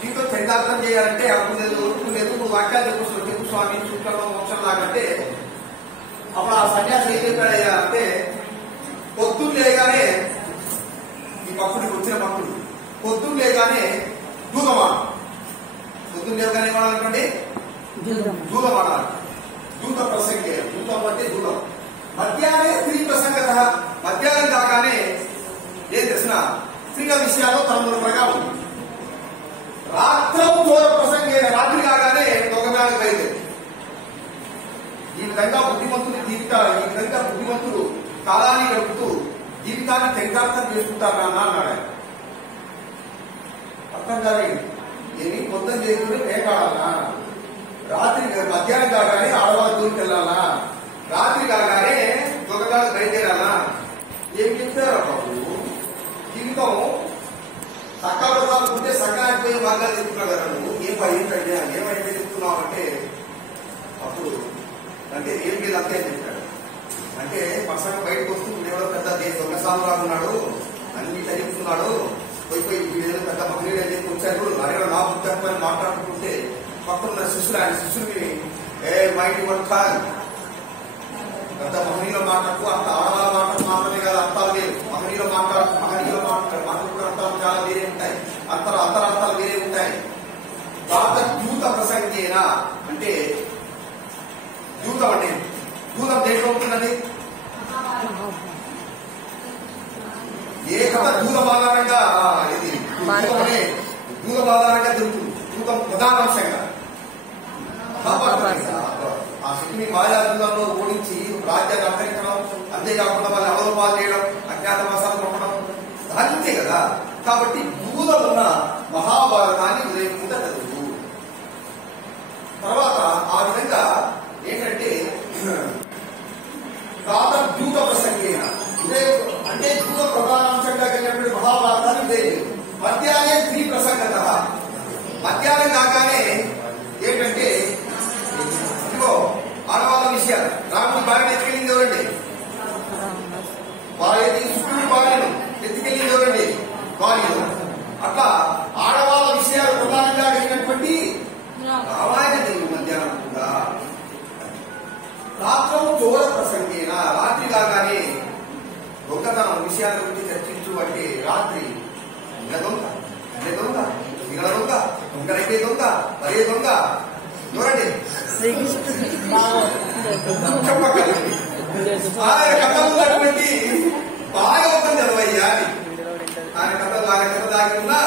దీంతో చరితార్థం చేయాలంటే అప్పుడు లేదు నువ్వు వాక్యాలు చెప్పు స్వామి సూత్రంలో మోక్షం లాగంటే అప్పుడు ఆ సన్యాసి ఏం చెప్పాడయ్యా అంటే పొద్దున్న లేగానే ఈ భక్తుడికి వచ్చిన భక్తుడు పొద్దున్న లేగానే దూతమాడు పొద్దున్న లేగానే ఏమనాలంటే దూతమాడాలి దూత ప్రసంగే దూతం అంటే దూతం మధ్యాహ్నే స్త్రీ ప్రసంగత మధ్యాహ్నం కాగానే ఏం తెలిసిన స్త్రీల విషయాల్లో తన ప్రకారం రాత్రం చోర ప్రసంగే రాత్రి కాగానే దొంగతనానికి బయలుదేరి ఈ విధంగా బుద్ధిమంతులు కాలాన్ని గడుపుతూ జీవితాన్ని చరితార్థం చేసుకుంటారా అన్నాడు. అర్థం కాలేదు ఏమి పొద్దున చేయకుండా మేకాడాలా రాత్రి మధ్యాహ్నం కాగానే ఆడవాళ్ళ దూరికి వెళ్ళాలా రాత్రి కాగానే దొంగతనానికి బయలుదేరాలా ఏం చెప్తారా బాబు జీవితం సకాలంలో ఉంటే సకాలానికి పోయి మార్గాలు చెప్తున్నాడు కదా నువ్వు ఏమైతే చెప్తున్నావు అంటే అప్పుడు అంటే ఏం లేదు అంతే అని చెప్పాడు. అంటే పర్సన్ బయటకు వస్తూ ఎవరో పెద్ద దొంగసాలు రాకున్నాడు అన్ని చదివిస్తున్నాడు పోయి వీడేదో పెద్ద మహిళ అని చెప్పి వచ్చారు అరే నా బుద్ధి మాట్లాడుకుంటే పక్కన శిష్యులు ఆయన శిష్యుడిని మైండ్ వర్తాలు పెద్ద మహనీయుల మాటకు అంత ఆడవాళ్ళ మాటకు మాత్రమే కాదు అర్థాలు వేరు మహనీయుల మాటలు కూడా అర్థాలు చాలా వేరే ఉంటాయి అంతరార్థాలు వేరే ఉంటాయి. ద్యూత ప్రసంగేనా అంటే ద్యూతం అంటే దూతం దేంట్లో ఉంటున్నది ఏకత దూతం ఆధారంగా ఇది దూతం ఆధారంగా జరుగుతుంది దూతం ప్రధానాంశంగా ఆ శక్తిని మాయాదూతంలో ఓడించి రాజ్యాన్ని అపహరించడం అంతేకాకుండా వాళ్ళని అవలోపాలు చేయడం అజ్ఞాతవాసాలు పంపడం అంతే కదా. కాబట్టి దూతం ఉన్న మహాభారతాన్ని ఉదయకుండా చదువు తర్వాత ఆ విధంగా ఏంటంటే ద్యూత ప్రసంగేన అంటే దూత ప్రధానాంశంగా కలిగినటువంటి మహాభారతాన్ని ఉదయం మధ్యాహ్నే స్త్రీ ప్రసంగత మధ్యాహ్నం కాగానే ఏంటంటే ఇదిగో ఆడవాళ్ళ విషయాలు రాముడి భార్యను ఎత్తుకెళ్ళింది ఎవరండి శుక్రుడి భార్యను ఎత్తుకెళ్ళింది ఎవరండి భార్యను అట్లా ఆడవాళ్ళ విషయాలు ప్రధానంగా కలిగినటువంటి రామాయణ దేవుడు మధ్యాహ్నం కూడా రాత్రం చోర ప్రసంగేన రాత్రి కాగానే దొంగతనం విషయాల గురించి చర్చించు అంటే రాత్రి దొంగ దొంగలైతే దొంగ మరే దొంగ చూడండి చెప్పకండి ఆయన కథలు ఉన్నటువంటి బాగా చదవయ్యా ఆయన కథ దాగి ఉన్నా